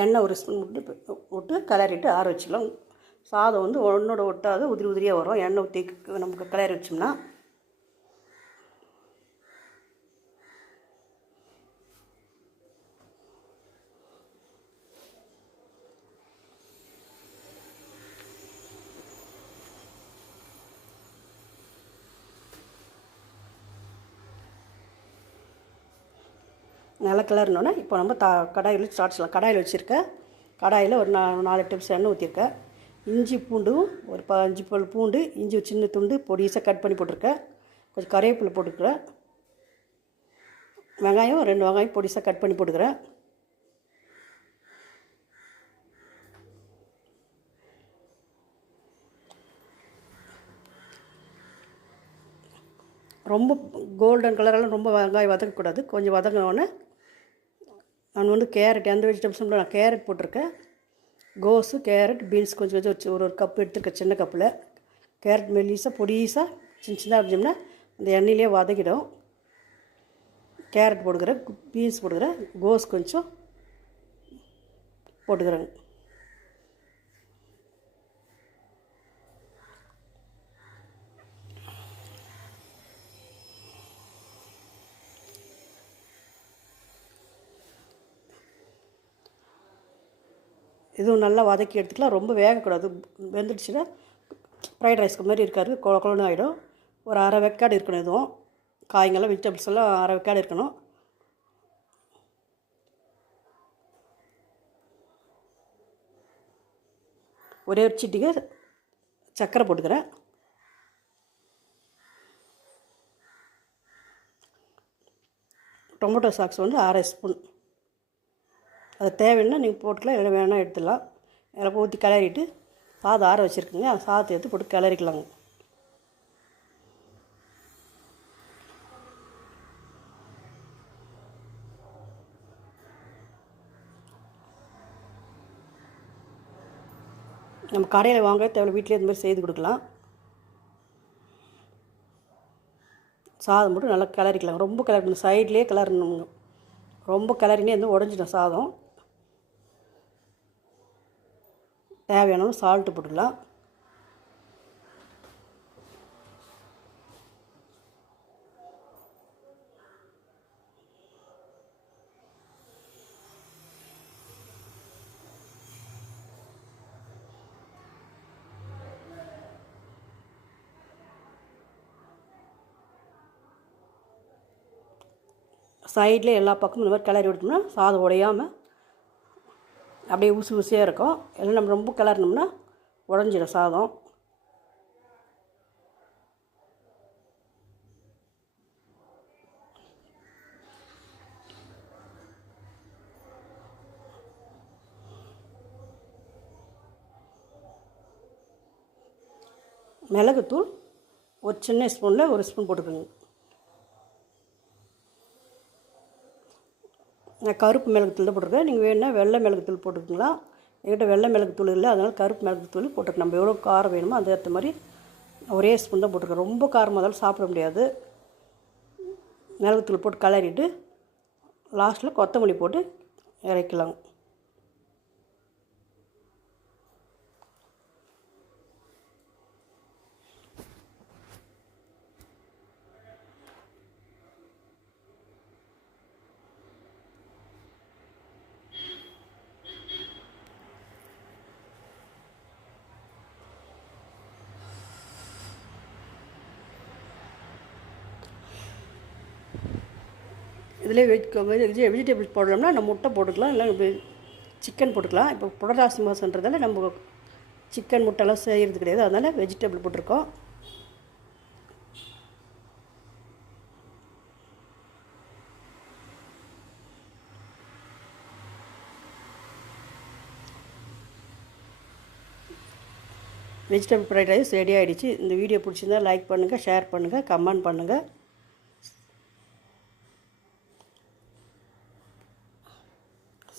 எண்ணெய் ஒரு ஸ்பூன் விட்டு விட்டு கிளறிட்டு ஆற வச்சுக்கலாம் சாதம் வந்து ஒன்றோட ஒட்டாத உதிரி உதிரியாக வரும். எண்ணெய் ஊற்றி நமக்கு கிளறி வச்சோம்னா நல்லா கிளறினோன்னே இப்போ நம்ம தா கடாயில் ஸ்டார்ட் கடாயில் வச்சுருக்கேன் கடாயில் ஒரு நா நாலு டிப்ஸ் எண்ணெய் ஊற்றிருக்கேன் இஞ்சி பூண்டும் ஒரு பஞ்சு பல் பூண்டு இஞ்சி சின்ன துண்டு பொடிசாக கட் பண்ணி போட்டிருக்கேன் கொஞ்சம் கருவேப்பிலை போட்டுக்கிறேன் வெங்காயம் ரெண்டு வெங்காயம் பொடிசாக கட் பண்ணி போட்டுக்கிறேன் ரொம்ப கோல்டன் கலரெல்லாம் ரொம்ப வெங்காயம் வதக்கக்கூடாது. கொஞ்சம் வதங்கினோடனே நான் வந்து கேரட் எந்த வெஜிடபிள்ஸும் நான் கேரட் போட்டிருக்கேன். கோஸு கேரட் பீன்ஸ் கொஞ்சம் கொஞ்சம் வச்சு ஒரு ஒரு கப் எடுத்துருக்கேன் சின்ன கப்பில் கேரட் மெல்லிஸாக பொடிசாக சின்ன சின்னதாக இருந்துச்சோம்னா அந்த எண்ணெயிலே வதக்கிடும். கேரட் போட்டுக்கிறேன் பீன்ஸ் போடுக்கிறேன் கோஸ் கொஞ்சம் போட்டுக்கிறேங்க. இதுவும் நல்லா வதக்கி எடுத்துக்கலாம். ரொம்ப வேகக்கூடாது. வெந்துடுச்சுன்னா ஃப்ரைட் ரைஸ்க்கு மாதிரி இருக்காது. கொல ஆகிடும் ஒரு அரை வெக்காடு இருக்கணும் இதுவும் காய்ங்கெல்லாம் வெஜிடபிள்ஸ் எல்லாம் அரை வெக்காடு இருக்கணும். ஒரே ஒரு சிட்டிக்கு சர்க்கரை போட்டுக்கிறேன். டொமேட்டோ சாக்ஸ் வந்து அரை ஸ்பூன். அது தேவைன்னா நீங்கள் போட்டுக்கலாம் இல்லை வேணால் எடுத்துடலாம். இதில் ஊற்றி கிளறிட்டு சாதம் ஆற வச்சுருக்குங்க அந்த சாதத்தை எடுத்து போட்டு கிளறிக்கலாங்க. நம்ம கடையில் வாங்க தேவையில்ல வீட்டிலே இந்த மாதிரி செய்து கொடுக்கலாம். சாதம் மட்டும் நல்லா கிளறிக்கலாம் ரொம்ப கிளறணும் சைட்லேயே கிளறணுங்க. ரொம்ப கிளறினே வந்து உடஞ்சிடும் சாதம். தேவையான சால்ட்டு போட்டுக்கலாம். சைடில் எல்லா பக்கமும் இந்த மாதிரி கிளறி விட்டோம்னா சாதம் உடையாமல் அப்படியே ஊசி ஊசியாக இருக்கும். எல்லாம் நம்ம ரொம்ப கிளறினோம்னா உடஞ்சிடும் சாதம். மிளகுத்தூள் ஒரு சின்ன ஸ்பூனில் ஒரு ஸ்பூன் போட்டுக்கோங்க. நான் கருப்பு மிளகுத்தூள் தான் போட்டிருக்கேன். நீங்கள் வேணும்னா வெள்ளை மிளகுத்தூள் போட்டுக்கலாம் என்கிட்ட வெள்ளை மிளகுத்தூள் இல்லை. அதனால் கருப்பு மிளகுத்தூள் போட்டுருக்கு நம்ம எவ்வளோ காரம் வேணுமோ அந்த ஏற்ற மாதிரி ஒரே ஸ்பூன் தான் போட்டிருக்கேன் ரொம்ப காரமாக இருந்தாலும் சாப்பிட முடியாது. மிளகுத்தூள் போட்டு கலரிட்டு லாஸ்ட்டில் கொத்தமல்லி போட்டு இறக்கலாம் இதில் வெஜ் வெஜிடபிள்ஸ் போடுறோம்னா நம்ம முட்டை போட்டுக்கலாம் இல்லை சிக்கன் போட்டுக்கலாம். இப்போ புடராசி மாதன்றதால நம்ம சிக்கன் முட்டைலாம் செய்கிறது கிடையாது. அதனால் வெஜிடபிள் போட்டிருக்கோம். வெஜிடபிள் ஃப்ரைட் ரைஸ் ரெடி ஆகிடுச்சு இந்த வீடியோ பிடிச்சிருந்தா லைக் பண்ணுங்கள் ஷேர் பண்ணுங்கள் கமெண்ட் பண்ணுங்கள்